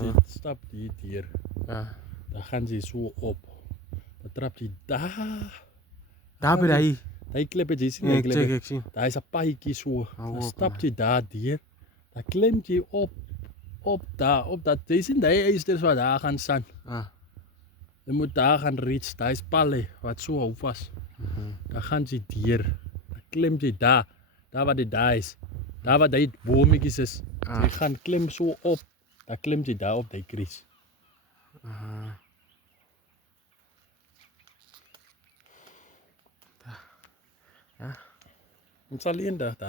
Dit stap die deur. Ja. Dan gaan ze zo op. Dan trap je daar. Daar bij die. Die klep het jy sien, Nee, die klep. ek sien. Daar is 'n paadjie so. Dan op, stap jy daar deur. Dan klim jy op dat jy sien daai eisters wat daar gaan staan. Ah. Jy moet daar gaan reach. Daar is palle wat so hou vas. Dan gaan jy deur. Dan klim jy daar waar die daai is. Daar waar die bometjies is. Jy gaan klim so op. Dan klim jy daar op die kruis. Ja. Ons alleen dag daar.